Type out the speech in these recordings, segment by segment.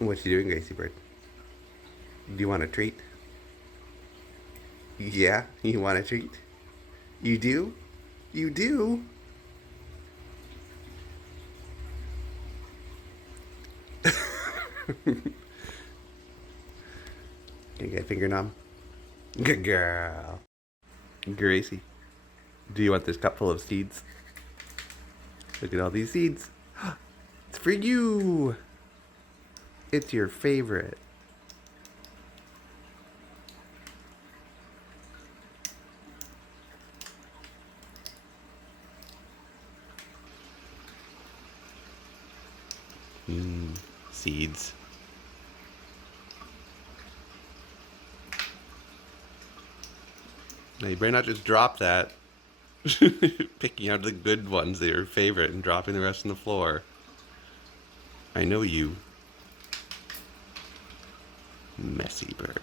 What you doing, Gracie Bird? Do you want a treat? Yeah, you want a treat? You do? You do? Can you get a finger numb? Good girl. Gracie, do you want this cup full of seeds? Look at all these seeds. It's for you. It's your favorite. Seeds. Now you better not just drop that. Picking out the good ones that are your favorite and dropping the rest on the floor. I know you. Messy bird.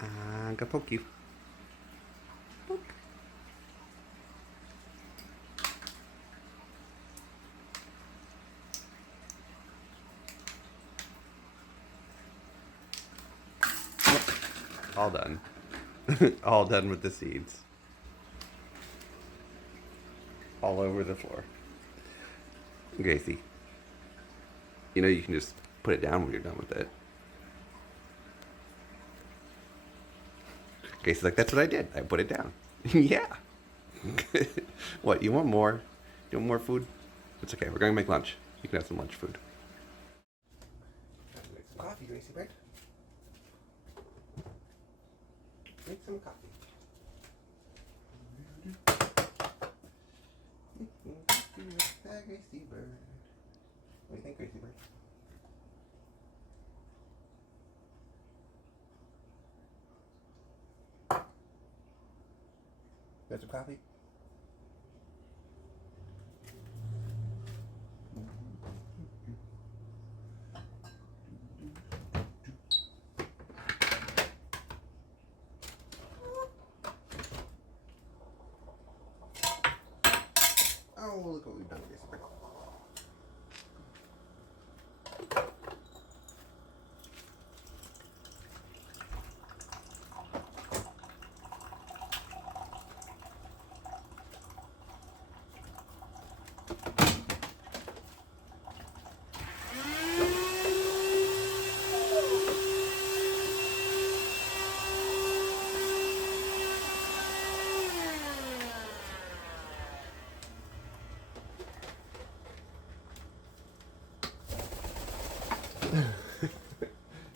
I'm gonna poke you. Poke. All done. All done with the seeds. All over the floor. Gracie, you know you can just put it down when you're done with it. Gracie's like, that's what I did. I put it down. Yeah. What, you want more? You want more food? It's okay. We're going to make lunch. You can have some lunch food. Make some coffee, Gracie Bird. Make some coffee. Gracie Bird. What do you think, Gracie Bird? Got some coffee? Oh, look what we've done, Gracie Bird.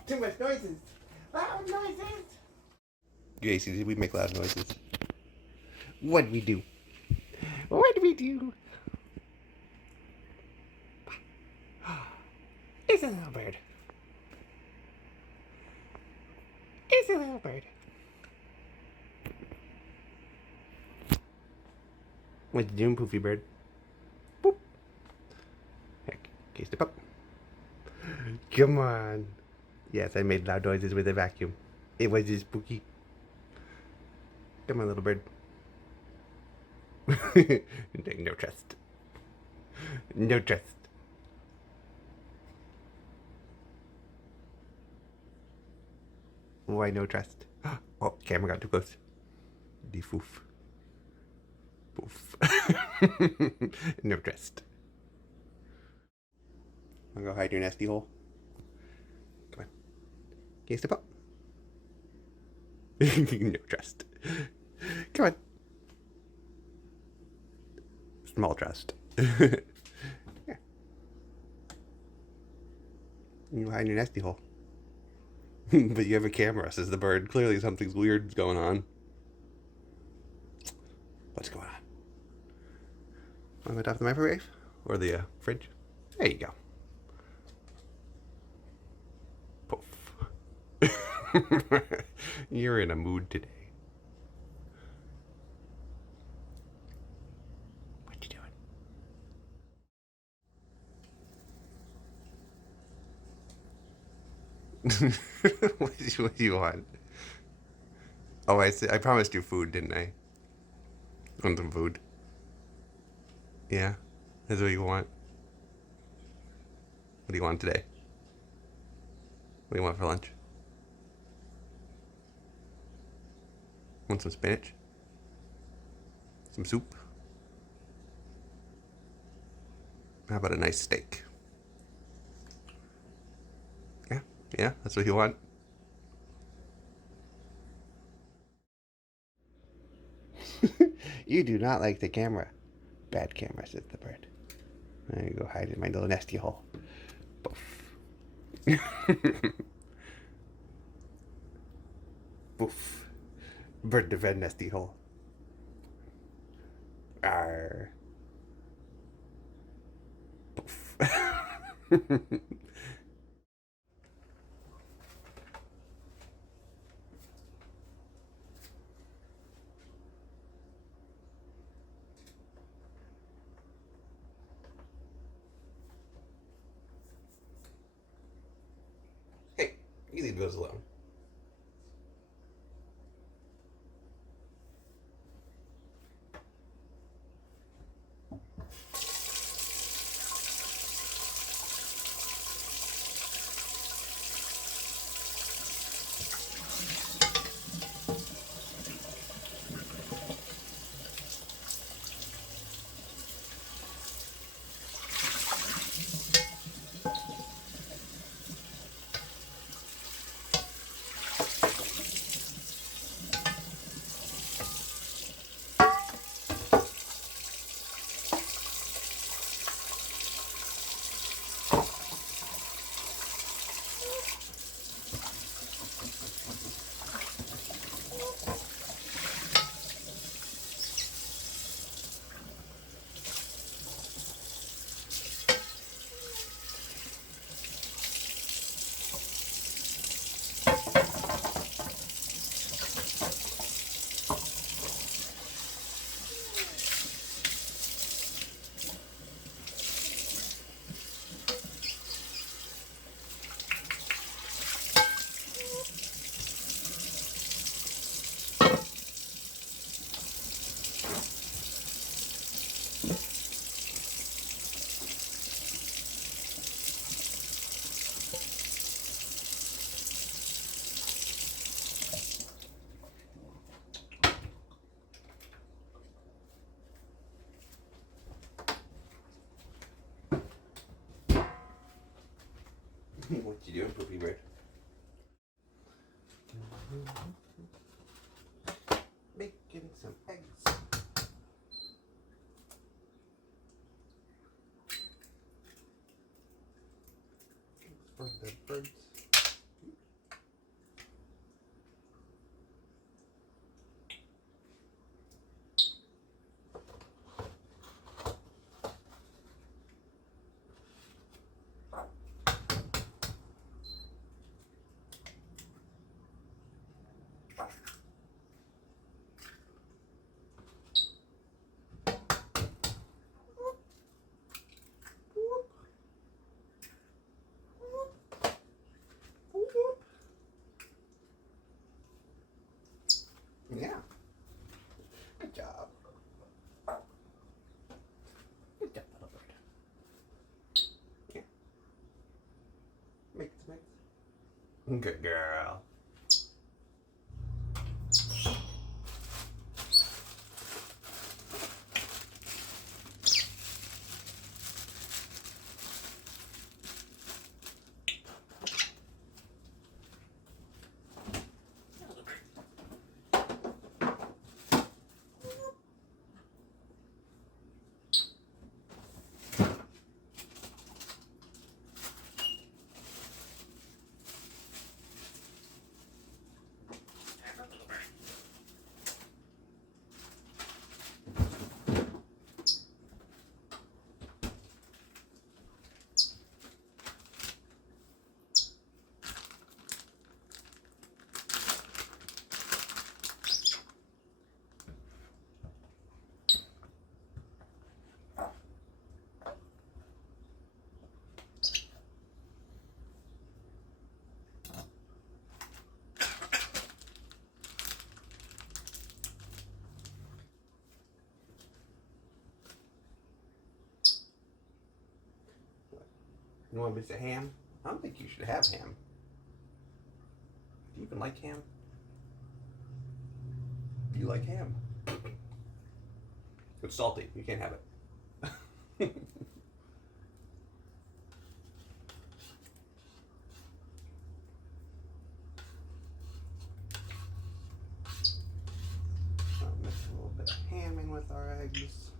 Too much noises! Loud noises! Gracie, did we make loud noises? What did we do? What did we do? It's a little bird. It's a little bird. What you doing, Poofy Bird? Boop. Heck, okay, step up. Come on. Yes, I made loud noises with a vacuum. It was just spooky. Come on, little bird. No trust. No trust. Why no trust? Oh, camera got too close. Defoof. Poof. No trust. Wanna go hide your nasty hole? Come on. Can you step up? No trust. Come on. Small trust. Yeah. You hide in your nasty hole. But you have a camera, says the bird. Clearly something's weird's going on. What's going on? On the top of the microwave? Or the fridge? There you go. Poof. You're in a mood today. What you doing? What do you want? Oh, I promised you food, didn't I? Want some food? Yeah? That's what you want? What do you want today? What do you want for lunch? Want some spinach? Some soup? How about a nice steak? Yeah? Yeah? That's what you want? You do not like the camera. Bad camera, says the bird. I go hide in my little nesty hole. Poof. Poof. Bird defend nesty hole. Arr. Poof. Hey, you leave those alone. What you doing, Poopy Bird? Making some eggs. For the birds. Yeah. Good job. Good job, little bird. Yeah. Make some eggs. Good girl. You want a piece of ham? I don't think you should have ham. Do you even like ham? Do you like ham? It's salty. You can't have it. I'll mix a little bit of ham in with our eggs.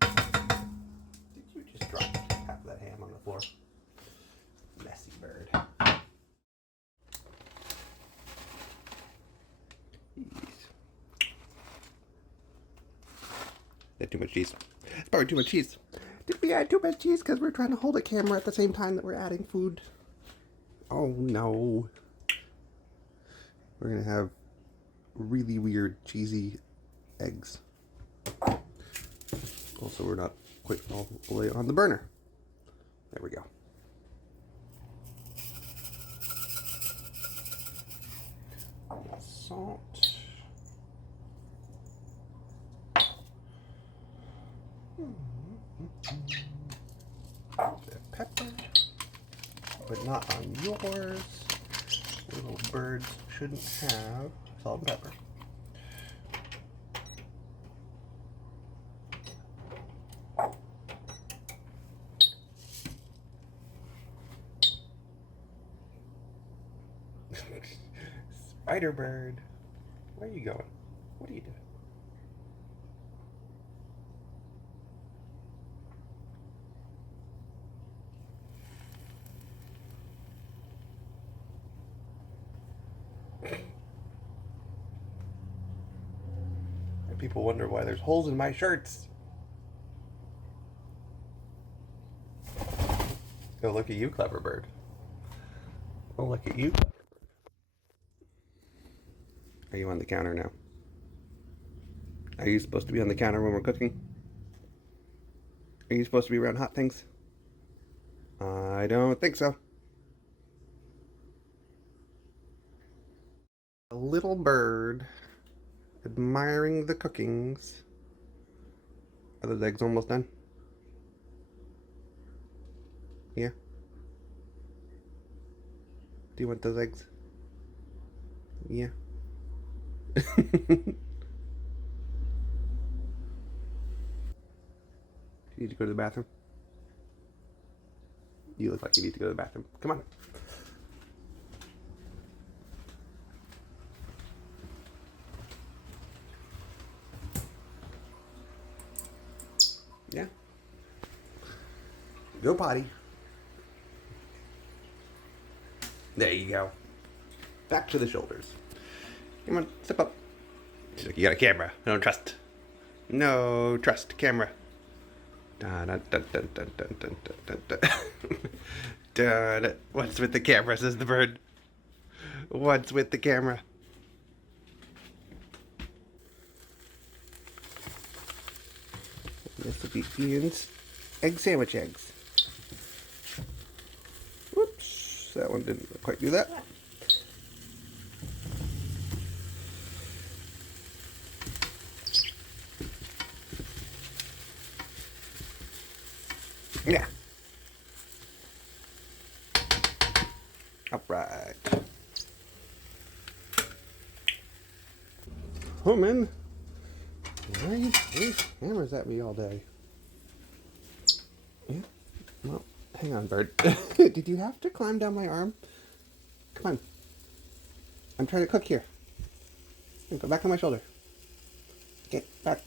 Did you just drop half of that ham on the floor? Messy bird. That's too much cheese. It's probably too much cheese. Did we add too much cheese because we're trying to hold a camera at the same time that we're adding food? Oh no. We're gonna have really weird cheesy eggs. Also, we're not quite all the way on the burner. There we go. Salt. Pepper, but not on yours. Little birds shouldn't have salt and pepper. Spider bird, where are you going? What are you doing? And people wonder why there's holes in my shirts. Oh, look at you, clever bird. Oh, look at you, clever bird. Are you on the counter now? Are you supposed to be on the counter when we're cooking? Are you supposed to be around hot things? I don't think so. A little bird admiring the cookings. Are those eggs almost done? Yeah? Do you want those eggs? Yeah. You need to go to the bathroom? You look like you need to go to the bathroom. Come on. Yeah. Go potty. There you go. Back to the shoulders. Come on, step up. She's like, you got a camera. I don't trust. No trust camera. Dun, dun, dun, dun, dun, dun, dun, dun, dun. Dun. What's with the camera, says the bird. What's with the camera? This will be Ian's egg sandwich eggs. Whoops, that one didn't quite do that. Yeah. Alright. Oh man. Why are you throwing hammers at me all day? Yeah. Well, hang on, bird. Did you have to climb down my arm? Come on. I'm trying to cook here. Go back on my shoulder. Get back.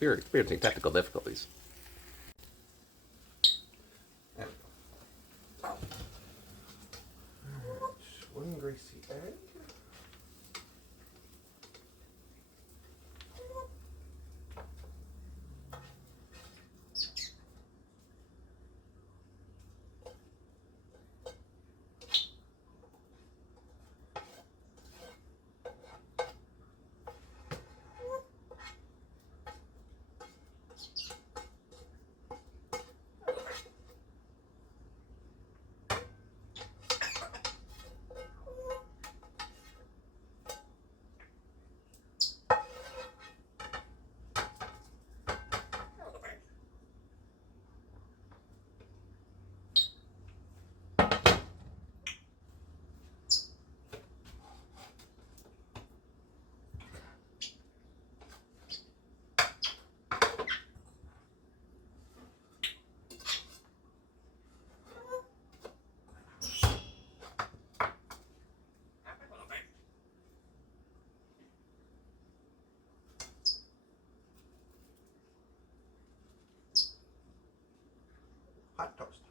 We're experiencing technical difficulties. There we go. Alright, one Gracie egg.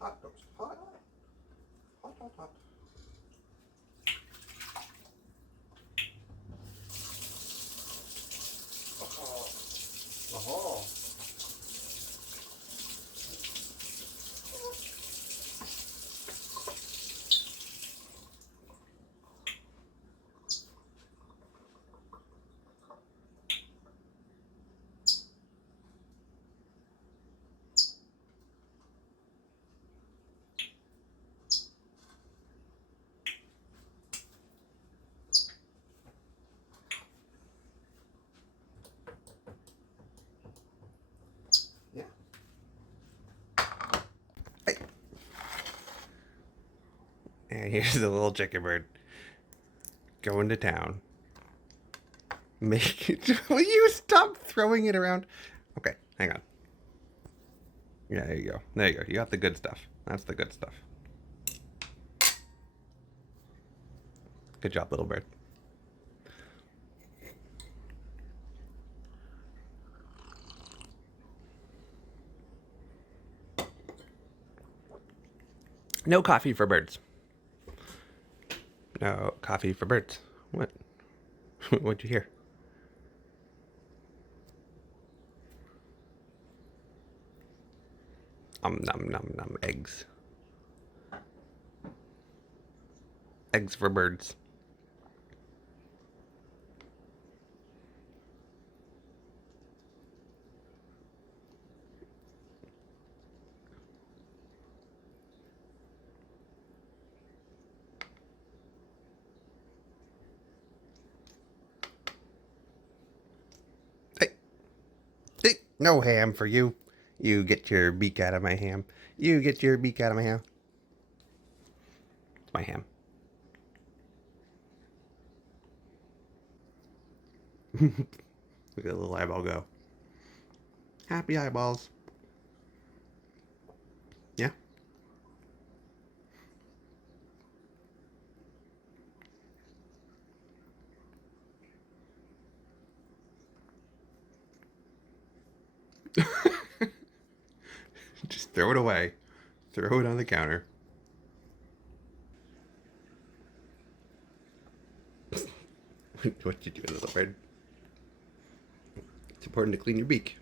Hot toast. Hot. Hot, hot, hot. Oh. Yeah. Hey. And here's the little chicken bird going to town. Make it. Will you stop throwing it around? Okay, hang on. Yeah, there you go. There you go. You got the good stuff. That's the good stuff. Good job, little bird. No coffee for birds. No coffee for birds. What? What'd you hear? Nom nom nom. Eggs. Eggs for birds. Hey, hey, no ham for you. You get your beak out of my ham. You get your beak out of my ham. It's my ham. Look at the little eyeball go. Happy eyeballs. Yeah. Just throw it away. Throw it on the counter. What you doing, little bird? It's important to clean your beak.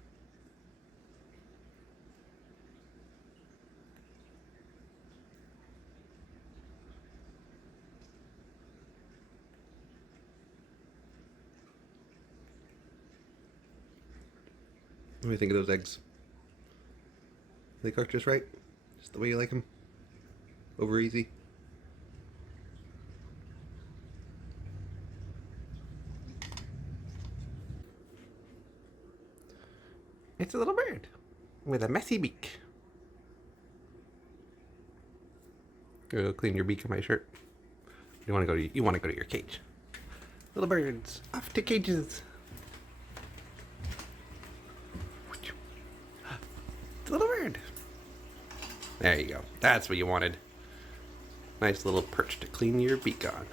What do you think of those eggs? They cooked just right? Just the way you like them? Over easy? It's a little bird with a messy beak. Go clean your beak in my shirt. You want to go to your cage. Little birds, off to cages. Little bird. There you go. That's what you wanted. Nice little perch to clean your beak on.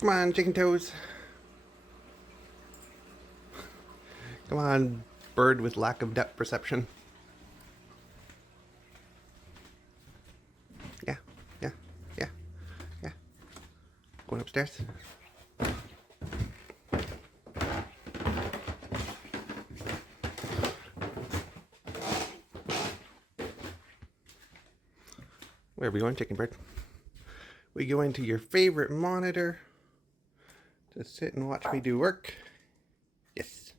Come on, chicken toes. Come on, bird with lack of depth perception. Yeah, yeah, yeah, yeah. Going upstairs. Where are we going, chicken bird? We go into your favorite monitor to sit and watch me do work. Yes.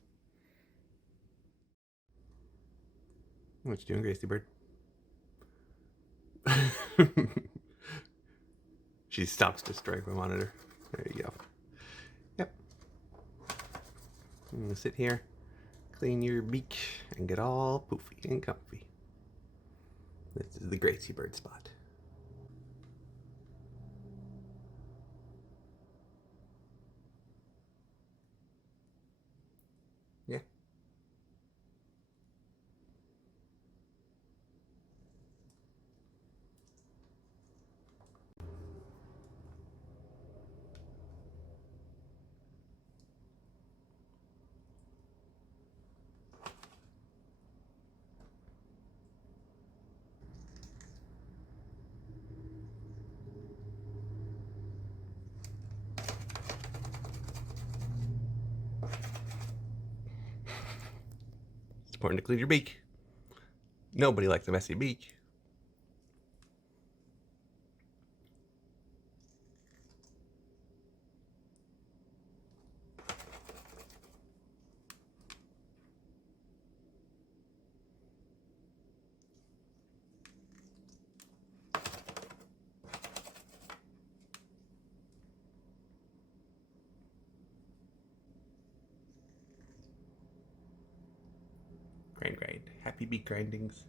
What you doing, Gracie bird? She stops destroying my monitor. There you go. Yep. I'm gonna sit here, clean your beak, and get all poofy and comfy. This is the Gracie bird spot. Yeah. important to clean your beak. Nobody likes a messy beak. Grind, grind. Happy beak grindings.